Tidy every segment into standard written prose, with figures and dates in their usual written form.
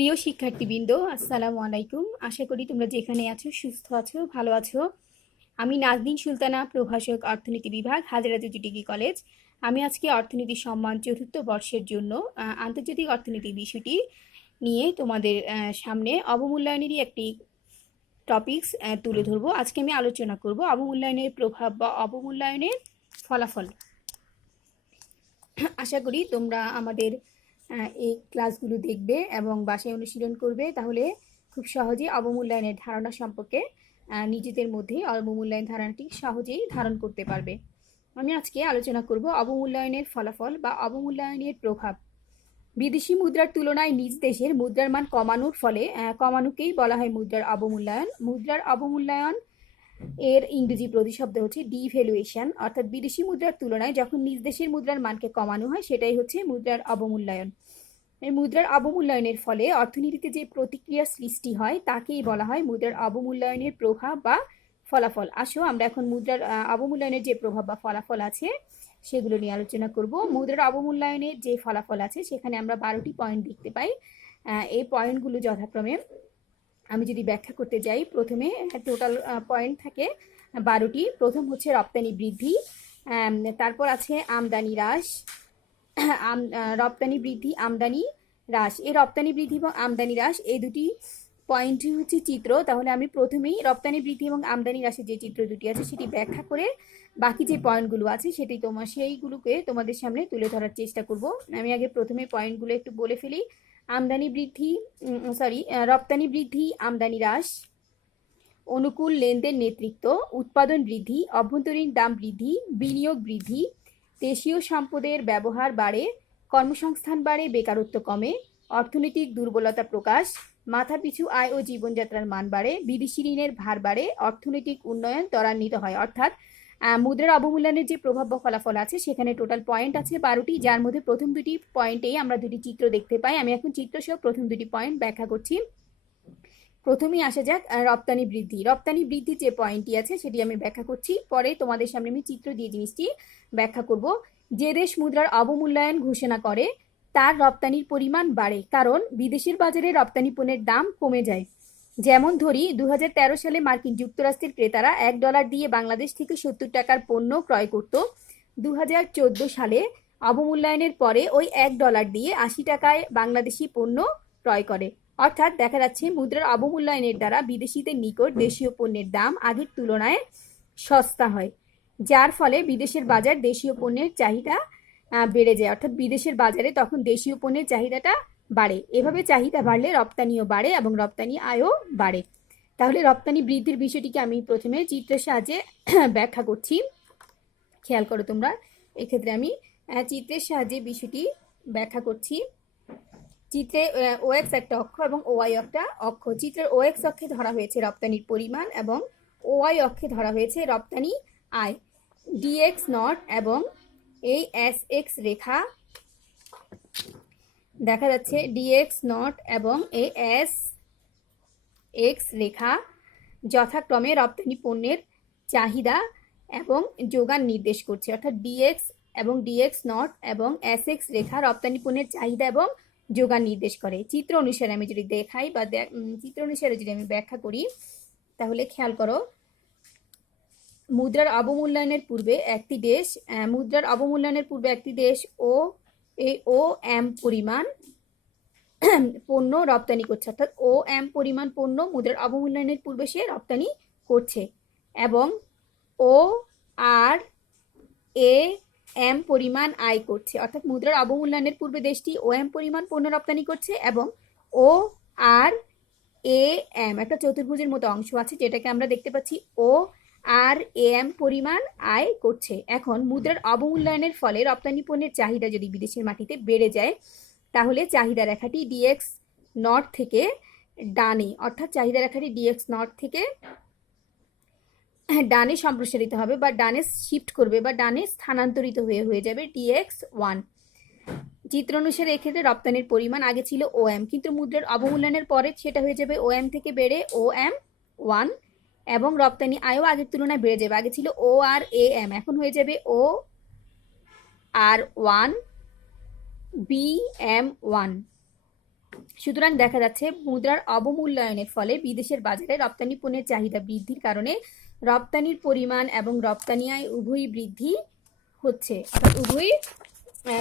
প্রিয় শিক্ষার্থীবৃন্দ, আসসালামু আলাইকুম। আশা করি তোমরা যেখানে আছো সুস্থ আছো, ভালো আছো। আমি নাজনীন সুলতানা, প্রভাষক, অর্থনীতি বিভাগ, হাজারাবাদ ডিগ্রি কলেজ। আমি আজকে অর্থনীতি সম্মান চতুর্থ বর্ষের জন্য আন্তর্জাতিক অর্থনীতি বিষয়টি নিয়ে তোমাদের সামনে অবমূল্যায়নেরই একটি টপিকস তুলে ধরবো। আজকে আমি আলোচনা করব অবমূল্যায়নের প্রভাব বা অবমূল্যায়নের ফলাফল। আশা করি তোমরা আমাদের এই ক্লাসগুলো দেখবে এবং বাসায় অনুশীলন করবে, তাহলে খুব সহজেই অবমূল্যায়নের ধারণা সম্পর্কে নিজেদের মধ্যে অবমূল্যায়ন ধারণাটি সহজেই ধারণ করতে পারবে। আমি আজকে আলোচনা করব অবমূল্যায়নের ফলাফল বা অবমূল্যায়নের প্রভাব। বিদেশি মুদ্রার তুলনায় নিজ দেশের মুদ্রার মান কমানোর ফলে কমানোকেই বলা হয় মুদ্রার অবমূল্যায়ন। মুদ্রার অবমূল্যায়ন এর ইংরেজি প্রতিশব্দ হচ্ছে ডিভ্যালুয়েশন, অর্থাৎ বিদেশি মুদ্রার তুলনায় যখন নিজ দেশের মুদ্রার মানকে কমানো হয় সেটাই হচ্ছে মুদ্রার অবমূল্যায়ন। এই মুদ্রার অবমূল্যায়নের ফলে অর্থনীতিতে যে প্রতিক্রিয়া সৃষ্টি হয় তাকেই বলা হয় মুদ্রার অবমূল্যায়নের প্রভাব বা ফলাফল। আসো আমরা এখন মুদ্রার অবমূল্যায়নের যে প্রভাব বা ফলাফল আছে সেগুলো নিয়ে আলোচনা করব। মুদ্রার অবমূল্যায়নের যে ফলাফল আছে সেখানে আমরা 12টি পয়েন্ট দেখতে পাই। এই পয়েন্টগুলো যথাক্রমে আমি যদি ব্যাখ্যা করতে যাই, প্রথমে টোটাল পয়েন্ট থাকে 12টি। প্রথম হচ্ছে রপ্তানি বৃদ্ধি, তারপর আছে আমদানি হ্রাস, রপ্তানি বৃদ্ধি আমদানি হ্রাস। এই রপ্তানি বৃদ্ধি এবং আমদানি হ্রাস এই দুটি পয়েন্টই হচ্ছে চিত্র। তাহলে আমি প্রথমেই রপ্তানি বৃদ্ধি এবং আমদানি হ্রাসের যে চিত্র দুটি আছে সেটি ব্যাখ্যা করে বাকি যে পয়েন্টগুলো আছে সেইগুলোকে তোমাদের সামনে তুলে ধরার চেষ্টা করব। আমি আগে প্রথমে পয়েন্টগুলো একটু বলে ফেলি। রপ্তানি বৃদ্ধি আমদানি হ্রাস, অনুকূল লেনদেন নেতৃত্ব, উৎপাদন বৃদ্ধি, অভ্যন্তরীণ দাম বৃদ্ধি, বিনিয়োগ বৃদ্ধি, দেশীয় সম্পদের ব্যবহার বাড়ে, কর্মসংস্থান বাড়ে, বেকারত্ব কমে, অর্থনৈতিক দুর্বলতা প্রকাশ, মাথাপিছু আয় ও জীবনযাত্রার মান বাড়ে, বিদেশি ঋণের ভার বাড়ে, অর্থনৈতিক উন্নয়ন ত্বরান্বিত হয়। অর্থাৎ মুদ্রার অবমূল্যায়নের যে প্রভাব বা ফলাফল আছে সেখানে টোটাল পয়েন্ট আছে 12টি, যার মধ্যে প্রথম দুটি পয়েন্টেই আমরা দুটি চিত্র দেখতে পাই। আমি এখন চিত্রসহ প্রথম দুটি পয়েন্ট ব্যাখ্যা করছি। প্রথমেই আসা যাক রপ্তানি বৃদ্ধি। রপ্তানি বৃদ্ধির যে পয়েন্টটি আছে সেটি আমি ব্যাখ্যা করছি, পরে তোমাদের সামনে আমি চিত্র দিয়ে জিনিসটি ব্যাখ্যা করব। যে দেশ মুদ্রার অবমূল্যায়ন ঘোষণা করে তার রপ্তানির পরিমাণ বাড়ে, কারণ বিদেশের বাজারে রপ্তানি পণ্যের দাম কমে যায়। যেমন ধরি 2013 সালে মার্কিন যুক্তরাষ্ট্রের ক্রেতারা $1 দিয়ে বাংলাদেশ থেকে 70 টাকার পণ্য ক্রয় করত। 2014 সালে অবমূল্যায়নের পরে ওই $1 দিয়ে 80 টাকায় বাংলাদেশি পণ্য ক্রয় করে। অর্থাৎ দেখা যাচ্ছে মুদ্রার অবমূল্যায়নের দ্বারা বিদেশিদের নিকট দেশীয় পণ্যের দাম আগের তুলনায় সস্তা হয়, যার ফলে বিদেশের বাজার দেশীয় পণ্যের চাহিদা বেড়ে যায়। অর্থাৎ বিদেশের বাজারে তখন দেশীয় পণ্যের চাহিদাটা বাড়ে। এভাবে চাহিদা বাড়লে রপ্তানিও বাড়ে এবং রপ্তানি আয়ও বাড়ে। তাহলে রপ্তানি বৃদ্ধির বিষয়টিকে আমি প্রথমে চিত্রের সাহায্যে ব্যাখ্যা করছি। খেয়াল করো তোমরা, এক্ষেত্রে আমি চিত্রের সাহায্যে বিষয়টি ব্যাখ্যা করছি। চিত্রে ওএক্স একটা অক্ষ এবং ওয়াই একটা অক্ষ। চিত্রের ওএক্স অক্ষে ধরা হয়েছে রপ্তানির পরিমাণ এবং ওয়াই অক্ষে ধরা হয়েছে রপ্তানি আয়। ডিএক্স নট এবং এই এস এক্স রেখা দেখা যাচ্ছে, ডিএক্স নট এবং এই এস এক্স রেখা যথাক্রমে রপ্তানি পণ্যের চাহিদা এবং যোগান নির্দেশ করছে। অর্থাৎ ডিএক্স এবং ডিএক্স নট এবং এস এক্স রেখা রপ্তানি পণ্যের চাহিদা এবং যোগান নির্দেশ করে। চিত্র অনুসারে আমি যদি দেখাই বা চিত্র অনুসারে যদি আমি ব্যাখ্যা করি, তাহলে খেয়াল করো, মুদ্রার অবমূল্যায়নের পূর্বে একটি দেশ ও এম পরিমাণ পণ্য রপ্তানি করছে। অর্থাৎ ও এম পরিমাণ পণ্য মুদ্রার অবমূল্যায়নের পূর্বে সে রপ্তানি করছে এবং ও আর এ এম পরিমাণ আয় করছে। অর্থাৎ মুদ্রার অবমূল্যায়নের পূর্বে দেশটি ও এম পরিমাণ পণ্য রপ্তানি করছে এবং ও আর এ এম একটা চতুর্ভুজের মতো অংশ আছে যেটাকে আমরা দেখতে পাচ্ছি, ও আর এ এম পরিমাণ আয় করছে। এখন মুদ্রার অবমূল্যায়নের ফলে রপ্তানি পণ্যের চাহিদা যদি বিদেশের মাটিতে বেড়ে যায়, তাহলে চাহিদা রেখাটি ডিএক্স নট থেকে ডানে, অর্থাৎ চাহিদা রেখাটি ডিএক্স নট থেকে ডানে সম্প্রসারিত হবে বা ডানে শিফট করবে বা ডানে স্থানান্তরিত হয়ে যাবে ডিএক্স ওয়ান। চিত্র অনুসারে এক্ষেত্রে রপ্তানির পরিমাণ আগে ছিল ও এম, কিন্তু মুদ্রার অবমূল্যায়নের পরে সেটা হয়ে যাবে ও এম থেকে বেড়ে ও এম ওয়ান এবং রপ্তানি আয়ও আগের তুলনায় বেড়ে যাবে। আগে ছিল ও আর এ এম, এখন হয়ে যাবে ও আর ওয়ান বি এম ওয়ান। সুতরাং দেখা যাচ্ছে মুদ্রার অবমূল্যায়নের ফলে বিদেশের বাজারে রপ্তানি পণ্যের চাহিদা বৃদ্ধির কারণে রপ্তানির পরিমাণ এবং রপ্তানি আয় উভয়ই বৃদ্ধি হচ্ছে, অর্থাৎ উভয়ই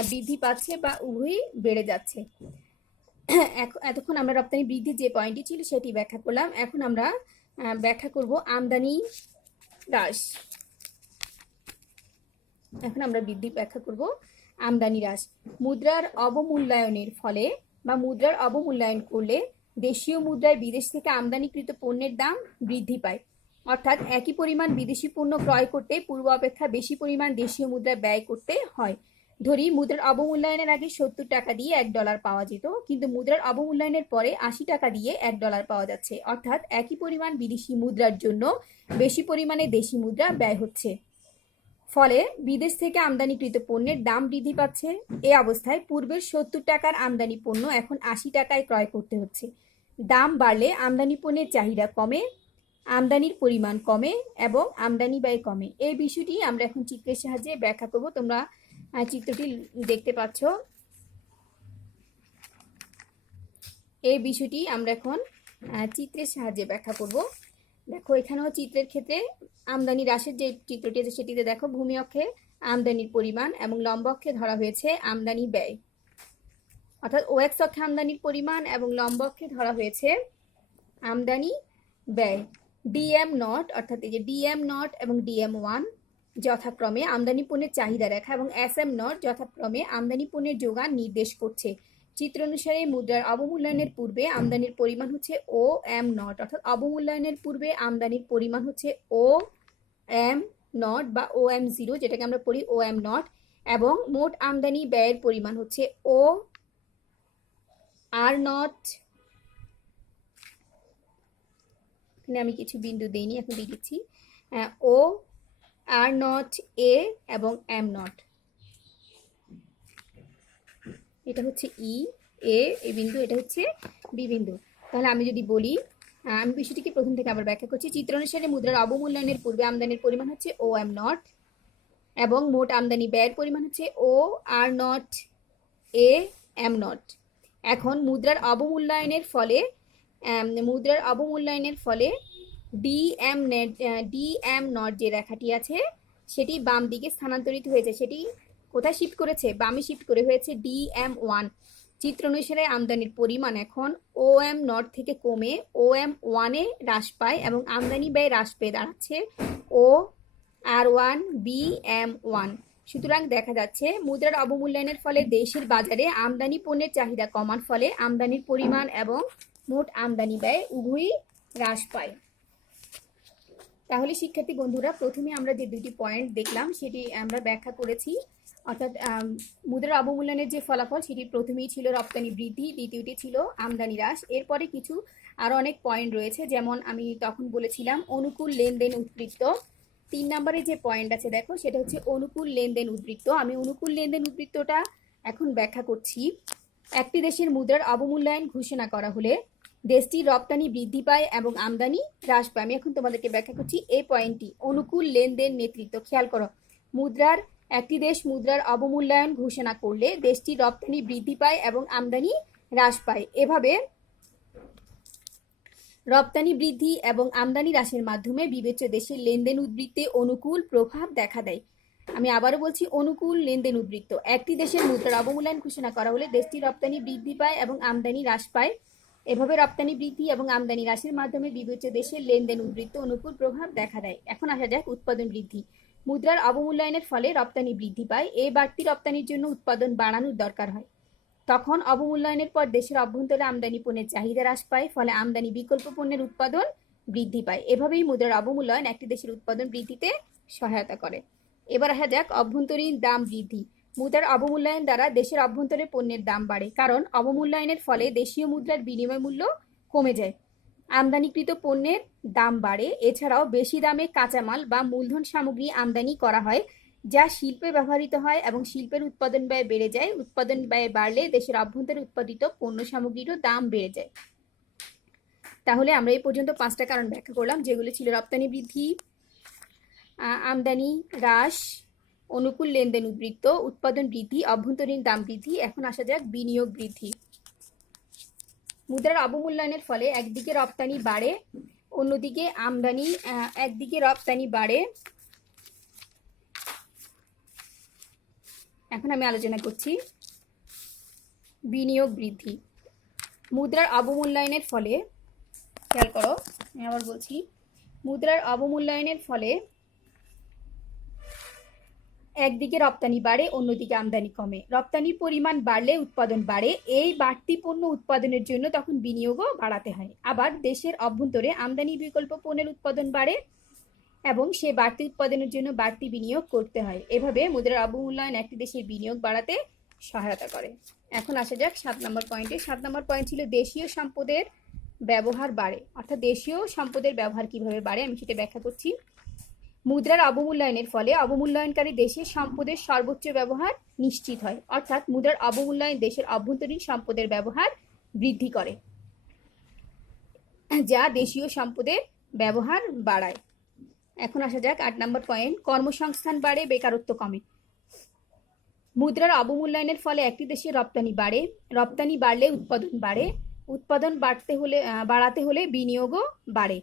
বৃদ্ধি পাচ্ছে বা উভয়ই বেড়ে যাচ্ছে। এতক্ষণ আমরা রপ্তানি বৃদ্ধির যে পয়েন্টটি ছিল সেটি ব্যাখ্যা করলাম। এখন আমরা ব্যাখ্যা করব আমদানি হ্রাস। এখন আমরা বৃদ্ধি ব্যাখ্যা করব আমদানি হ্রাস। মুদ্রার অবমূল্যায়নের ফলে বা মুদ্রার অবমূল্যায়ন করলে দেশীয় মুদ্রায় বিদেশ থেকে আমদানিকৃত পণ্যের দাম বৃদ্ধি পায়। অর্থাৎ একই পরিমাণ বিদেশি পণ্য ক্রয় করতে পূর্ব অপেক্ষা বেশি পরিমাণ দেশীয় মুদ্রায় ব্যয় করতে হয়। ধরি মুদ্রার অবমূল্যায়নের আগে 70 টাকা দিয়ে $1 পাওয়া যেত, কিন্তু মুদ্রার অবমূল্যায়নের পরে 80 টাকা দিয়ে $1 পাওয়া যাচ্ছে। অর্থাৎ একই পরিমাণ বিদেশি মুদ্রার জন্য বেশি পরিমাণে দেশি মুদ্রা ব্যয় হচ্ছে, ফলে বিদেশ থেকে আমদানিকৃত পণ্যের দাম বৃদ্ধি পাচ্ছে। এ অবস্থায় পূর্বের 70 টাকার আমদানি পণ্য এখন 80 টাকায় ক্রয় করতে হচ্ছে। দাম বাড়লে আমদানি পণ্যের চাহিদা কমে, আমদানির পরিমাণ কমে এবং আমদানি ব্যয় কমে। এই বিষয়টি আমরা এখন চিত্রের সাহায্যে ব্যাখ্যা করব। তোমরা চিত্রটি দেখতে পাচ্ছ। এই বিষয়টি আমরা এখন চিত্রের সাহায্যে ব্যাখ্যা করব। দেখো, এখানেও চিত্রের ক্ষেত্রে আমদানি হ্রাসের যে চিত্রটি আছে সেটিতে দেখো ভূমি অক্ষে আমদানির পরিমাণ এবং লম্ব অক্ষে ধরা হয়েছে আমদানি ব্যয়, অর্থাৎ OX অক্ষে আমদানির পরিমাণ এবং লম্ব অক্ষে ধরা হয়েছে আমদানি ব্যয়। DM নট, অর্থাৎ এই যে DM নট এবং DM1 যথাক্রমে আমদানি পণ্যের চাহিদা রেখা এবং SM নট যথাক্রমে আমদানি পণ্যের যোগান নির্দেশ করছে। চিত্র অনুসারে মুদ্রার অবমূল্যায়নের পূর্বে আমদানির পরিমাণ হচ্ছে OM নট, অর্থাৎ অবমূল্যায়নের পূর্বে আমদানির পরিমাণ হচ্ছে OM নট বা OM0, যেটাকে আমরা পড়ি OM নট, এবং মোট আমদানি ব্যয়ের পরিমাণ হচ্ছে OR নট। এখানে আমি কিছু বিন্দু দেইনি, এখন দিয়ে দিচ্ছি। OR নট A এবং M নট, এটা হচ্ছে E A এই বিন্দু, এটা হচ্ছে B বিন্দু। তাহলে আমি যদি বলি, আমি বিষয়টিকে প্রথম থেকে আবার ব্যাখ্যা করছি। চিত্র অনুসারে মুদ্রার অবমূল্যায়নের পূর্বে আমদানির পরিমাণ হচ্ছে OM নট এবং মোট আমদানি ব্যয়ের পরিমাণ হচ্ছে OR not A M not. এখন মুদ্রার অবমূল্যায়নের ফলে DM নট যে রেখাটি আছে সেটি বাম দিকে স্থানান্তরিত হয়েছে। সেটি কোথায় শিফট করেছে? বামে শিফট করে হয়েছে DM1। চিত্র অনুসারে আমদানির পরিমাণ এখন OM নট থেকে কমে OM1 এ হ্রাস পায় এবং আমদানি ব্যয় হ্রাস পেয়ে দাঁড়াচ্ছে OR1 BM1। সুতরাং দেখা যাচ্ছে মুদ্রার অবমূল্যায়নের ফলে দেশের বাজারে আমদানি পণ্যের চাহিদা কমার ফলে আমদানির পরিমাণ এবং মোট আমদানি ব্যয় উভয়ই হ্রাস পায়। তাহলে শিক্ষার্থী বন্ধুরা, প্রথমে আমরা যে দুটি পয়েন্ট দেখলাম সেটি আমরা ব্যাখ্যা করেছি। অর্থাৎ মুদ্রার অবমূল্যায়নের যে ফলাফল সেটি প্রথমেই ছিল রপ্তানি বৃদ্ধি, দ্বিতীয়টি ছিল আমদানি হ্রাস। এরপরে কিছু আরও অনেক পয়েন্ট রয়েছে, যেমন আমি তখন বলেছিলাম অনুকূল লেনদেন উদ্বৃত্ত। 3 নম্বরে যে পয়েন্ট আছে দেখো, সেটা হচ্ছে অনুকূল লেনদেন উদ্বৃত্ত। আমি অনুকূল লেনদেন উদ্বৃত্তটা এখন ব্যাখ্যা করছি। একটি দেশের মুদ্রার অবমূল্যায়ন ঘোষণা করা হলে দেশটির রপ্তানি বৃদ্ধি পায় এবং আমদানি হ্রাস পায়। আমি এখন তোমাদেরকে ব্যাখ্যা করছি এই পয়েন্টটি, অনুকূল লেনদেন নেতৃত্ব। খেয়াল করো, একটি দেশ মুদ্রার অবমূল্যায়ন ঘোষণা করলে দেশটির রপ্তানি বৃদ্ধি পায় এবং আমদানি হ্রাস পায়। এভাবে রপ্তানি বৃদ্ধি এবং আমদানি হ্রাসের মাধ্যমে বিবেচ্য দেশের লেনদেন উদ্বৃত্তে অনুকূল প্রভাব দেখা দেয়। আমি আবারও বলছি, অনুকূল লেনদেন উদ্বৃত্ত। একটি দেশের মুদ্রার অবমূল্যায়ন ঘোষণা করা হলে দেশটির রপ্তানি বৃদ্ধি পায় এবং আমদানি হ্রাস পায়। এভাবে রপ্তানি বৃদ্ধি এবং আমদানি হ্রাসের মাধ্যমে বিবেচ্য দেশের লেনদেন উদ্বৃত্ত অনুকূল প্রভাব দেখা দেয়। এখন আসা যাক উৎপাদন বৃদ্ধি। মুদ্রার অবমূল্যায়নের ফলে রপ্তানি বৃদ্ধি পায়। এই বাড়তি রপ্তানির জন্য উৎপাদন বাড়ানোর দরকার হয়। তখন অবমূল্যায়নের পর দেশের অভ্যন্তরে আমদানি পণ্যের চাহিদা হ্রাস পায়, ফলে আমদানি বিকল্প পণ্যের উৎপাদন বৃদ্ধি পায়। এভাবেই মুদ্রার অবমূল্যায়ন একটি দেশের উৎপাদন বৃদ্ধিতে সহায়তা করে। এবার আসা যাক অভ্যন্তরীণ দাম বৃদ্ধি। মুদ্রার অবমূল্যায়ন দ্বারা দেশের অভ্যন্তরে পণ্যের দাম বাড়ে, কারণ অবমূল্যায়নের ফলে দেশীয় মুদ্রার বিনিময় মূল্য কমে যায়। আমদানিকৃত পণ্যের দাম বাড়ে। এছাড়াও বেশি দামে কাঁচামাল বা মূলধন সামগ্রী আমদানি করা হয়, যা শিল্পে ব্যবহৃত হয় এবং শিল্পের উৎপাদন ব্যয় বেড়ে যায়। উৎপাদন ব্যয় বাড়লে দেশের অভ্যন্তরে উৎপাদিত পণ্য সামগ্রীরও দাম বেড়ে যায়। তাহলে আমরা এই পর্যন্ত 5টা কারণ ব্যাখ্যা করলাম, যেগুলো ছিল রপ্তানি বৃদ্ধি, আমদানি হ্রাস, অনুকূল লেনদেন উদ্বৃত্ত, উৎপাদন বৃদ্ধি, অভ্যন্তরীণ দাম বৃদ্ধি। এখন আসা যাক বিনিয়োগ বৃদ্ধি। মুদ্রার অবমূল্যায়নের ফলে একদিকে রপ্তানি বাড়ে, অন্যদিকে আমদানি, একদিকে রপ্তানি বাড়ে। এখন আমি আলোচনা করছি বিনিয়োগ বৃদ্ধি। মুদ্রার অবমূল্যায়নের ফলে, খেয়াল করো আমি আবার বলছি, মুদ্রার অবমূল্যায়নের ফলে একদিকে রপ্তানি বাড়ে, অন্যদিকে আমদানি কমে। রপ্তানির পরিমাণ বাড়লে উৎপাদন বাড়ে, এই বাড়তি পণ্য উৎপাদনের জন্য তখন বিনিয়োগও বাড়াতে হয়। আবার দেশের অভ্যন্তরে আমদানি বিকল্প পণ্যের উৎপাদন বাড়ে এবং সে বাড়তি উৎপাদনের জন্য বাড়তি বিনিয়োগ করতে হয়। এভাবে মুদ্রার অবমূল্যায়ন একটি দেশের বিনিয়োগ বাড়াতে সহায়তা করে। এখন আসা যাক 7 নম্বর পয়েন্টে। 7 নম্বর পয়েন্ট ছিল দেশীয় সম্পদের ব্যবহার বাড়ে, অর্থাৎ দেশীয় সম্পদের ব্যবহার কিভাবে বাড়ে আমি সেটা ব্যাখ্যা করছি। মুদ্রার অবমূল্যায়নের ফলে অবমূল্যায়নকারী দেশের সম্পদের সর্বোচ্চ ব্যবহার নিশ্চিত হয়, অর্থাৎ মুদ্রার অবমূল্যায়ন দেশের অভ্যন্তরীণ সম্পদের ব্যবহার বৃদ্ধি করে, যা দেশীয় সম্পদের ব্যবহার বাড়ায়। এখন আসা যাক 8 নম্বর পয়েন্ট, কর্মসংস্থান বাড়ে, বেকারত্ব কমে। মুদ্রার অবমূল্যায়নের ফলে একটি দেশের রপ্তানি বাড়ে, রপ্তানি বাড়লে উৎপাদন বাড়ে, উৎপাদন বাড়াতে হলে বিনিয়োগও বাড়ে,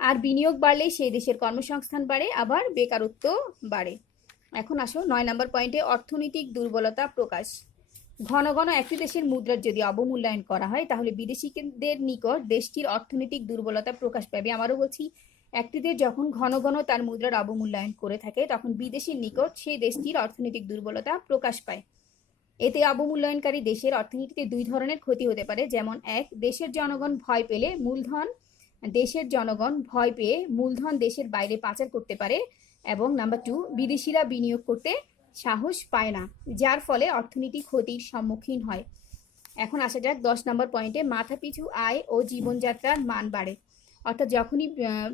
আর বিনিয়োগ বাড়লেই সেই দেশের কর্মসংস্থান বাড়ে, আবার বেকারত্ব বাড়ে। এখন আসো 9 নম্বর পয়েন্টে, অর্থনৈতিক দুর্বলতা প্রকাশ। ঘন ঘন একটি দেশের মুদ্রার যদি অবমূল্যায়ন করা হয় তাহলে বিদেশিদের নিকট দেশটির অর্থনৈতিক দুর্বলতা প্রকাশ পাবে। আমারও বলছি, একটি দেশ যখন ঘন ঘন তার মুদ্রার অবমূল্যায়ন করে থাকে তখন বিদেশির নিকট সেই দেশটির অর্থনৈতিক দুর্বলতা প্রকাশ পায়। এতে অবমূল্যায়নকারী দেশের অর্থনীতিতে 2 ধরনের ক্ষতি হতে পারে, যেমন 1, দেশের জনগণ ভয় পেয়ে মূলধন দেশের বাইরে পাচার করতে পারে, এবং নাম্বার 2, বিদেশিরা বিনিয়োগ করতে সাহস পায় না, যার ফলে অর্থনীতি ক্ষতির সম্মুখীন হয়। এখন আসা যাক 10 নম্বর পয়েন্টে, মাথাপিছু আয় ও জীবনযাত্রার মান বাড়ে। অর্থাৎ যখনই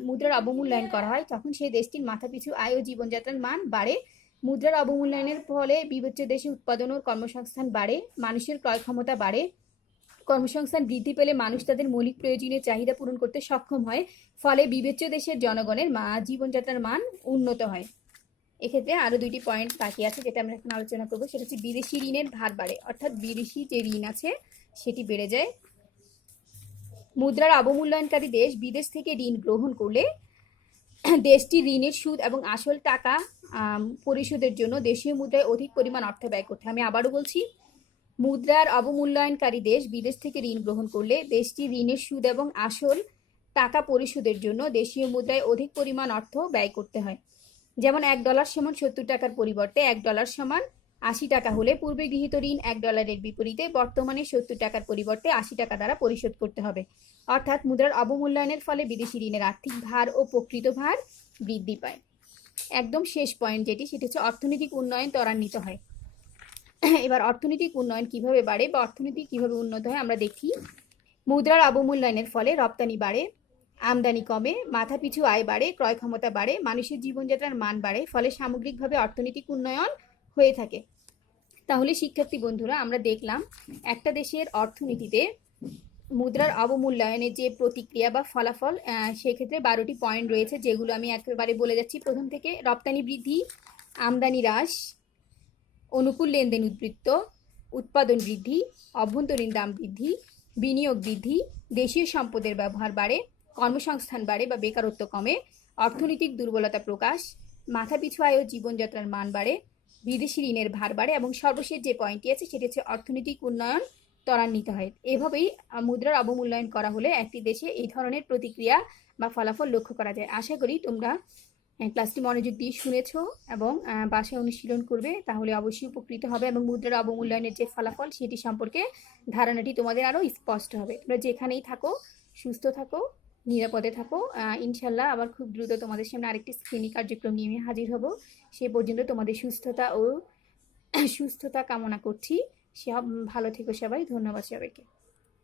মুদ্রার অবমূল্যায়ন করা হয় তখন সেই দেশটির মাথাপিছু আয় ও জীবনযাত্রার মান বাড়ে। মুদ্রার অবমূল্যায়নের ফলে বিবেচ্য দেশে উৎপাদন ও কর্মসংস্থান বাড়ে, মানুষের ক্রয় ক্ষমতা বাড়ে। কর্মসংস্থান বৃদ্ধি পেলে মানুষ তাদের মৌলিক প্রয়োজনীয় চাহিদা পূরণ করতে সক্ষম হয়, ফলে বিবেচ্য দেশের জনগণের জীবনযাত্রার মান উন্নত হয়। এক্ষেত্রে আরো 2টি পয়েন্ট বাকি আছে যেটা আমরা এখন আলোচনা করবো, সেটা হচ্ছে বিদেশি ঋণের ধার বাড়ে, অর্থাৎ বিদেশি যে ঋণ আছে সেটি বেড়ে যায়। মুদ্রার অবমূল্যায়নকারী দেশ বিদেশ থেকে ঋণ গ্রহণ করলে দেশটি ঋণের সুদ এবং আসল টাকা পরিশোধের জন্য দেশীয় মুদ্রায় অধিক পরিমাণ অর্থ ব্যয় করতে হয়। আমি আবারও বলছি, মুদ্রার অবমূল্যায়নকারী দেশ বিদেশ থেকে ঋণ গ্রহণ করলে দেশটি ঋণের সুদ এবং আসল টাকা পরিশোধের জন্য দেশীয় মুদ্রায় অধিক পরিমাণ অর্থ ব্যয় করতে হয়। যেমন $1 সমান 70 টাকার পরিবর্তে $1 সমান 80 টাকা হলে পূর্বে গৃহীত ঋণ $1 বিপরীতে বর্তমানে 70 টাকার পরিবর্তে 80 টাকা দ্বারা পরিশোধ করতে হবে। অর্থাৎ মুদ্রার অবমূল্যায়নের ফলে বিদেশি ঋণের আর্থিক ভার ও প্রকৃত ভার বৃদ্ধি পায়। একদম শেষ পয়েন্ট যেটি, সেটি হচ্ছে অর্থনৈতিক উন্নয়ন ত্বরান্বিত হয়। এবার অর্থনৈতিক উন্নয়ন কিভাবে বাড়ে বা অর্থনীতি কিভাবে উন্নত হয় আমরা দেখি। মুদ্রার অবমূল্যায়নের ফলে রপ্তানি বাড়ে, আমদানি কমে, মাথাপিছু আয় বাড়ে, ক্রয় ক্ষমতা বাড়ে, মানুষের জীবনযাত্রার মান বাড়ে, ফলে সামগ্রিকভাবে অর্থনৈতিক উন্নয়ন হয়ে থাকে। তাহলে শিক্ষার্থী বন্ধুরা, আমরা দেখলাম একটা দেশের অর্থনীতিতে মুদ্রার অবমূল্যায়নের যে প্রতিক্রিয়া বা ফলাফল, সেক্ষেত্রে 12টি পয়েন্ট রয়েছে, যেগুলো আমি একেবারে বলে যাচ্ছি প্রথম থেকে। রপ্তানি বৃদ্ধি, আমদানি হ্রাস, অনুকূল লেনদেন উদ্বৃত্ত, উৎপাদন বৃদ্ধি, অভ্যন্তরীণ দাম বৃদ্ধি, বিনিয়োগ বৃদ্ধি, দেশীয় সম্পদের ব্যবহার বাড়ে, কর্মসংস্থান বাড়ে বা বেকারত্ব কমে, অর্থনৈতিক দুর্বলতা প্রকাশ, মাথাপিছু আয় ও জীবনযাত্রার মান বাড়ে, বিদেশি ঋণের ভার বাড়ে, এবং সর্বশেষ যে পয়েন্টটি আছে সেটি হচ্ছে অর্থনৈতিক উন্নয়ন ত্বরান্বিত হয়। এভাবেই মুদ্রার অবমূল্যায়ন করা হলে একটি দেশে এই ধরনের প্রতিক্রিয়া বা ফলাফল লক্ষ্য করা যায়। আশা করি তোমরা ক্লাসটি মনোযোগ দিয়ে শুনেছ এবং বাসায় অনুশীলন করবে, তাহলে অবশ্যই উপকৃত হবে এবং মুদ্রার অবমূল্যায়নের যে ফলাফল সেটি সম্পর্কে ধারণাটি তোমাদের আরও স্পষ্ট হবে। তোমরা যেখানেই থাকো সুস্থ থাকো, নিরাপদে থাকো। ইনশাল্লাহ আবার খুব দ্রুত তোমাদের সামনে আরেকটি শ্রেণী কার্যক্রম নিয়ে আমি হাজির হব। সে পর্যন্ত তোমাদের সুস্থতা কামনা করছি। সব ভালো থেকো সবাই। ধন্যবাদ সবাইকে।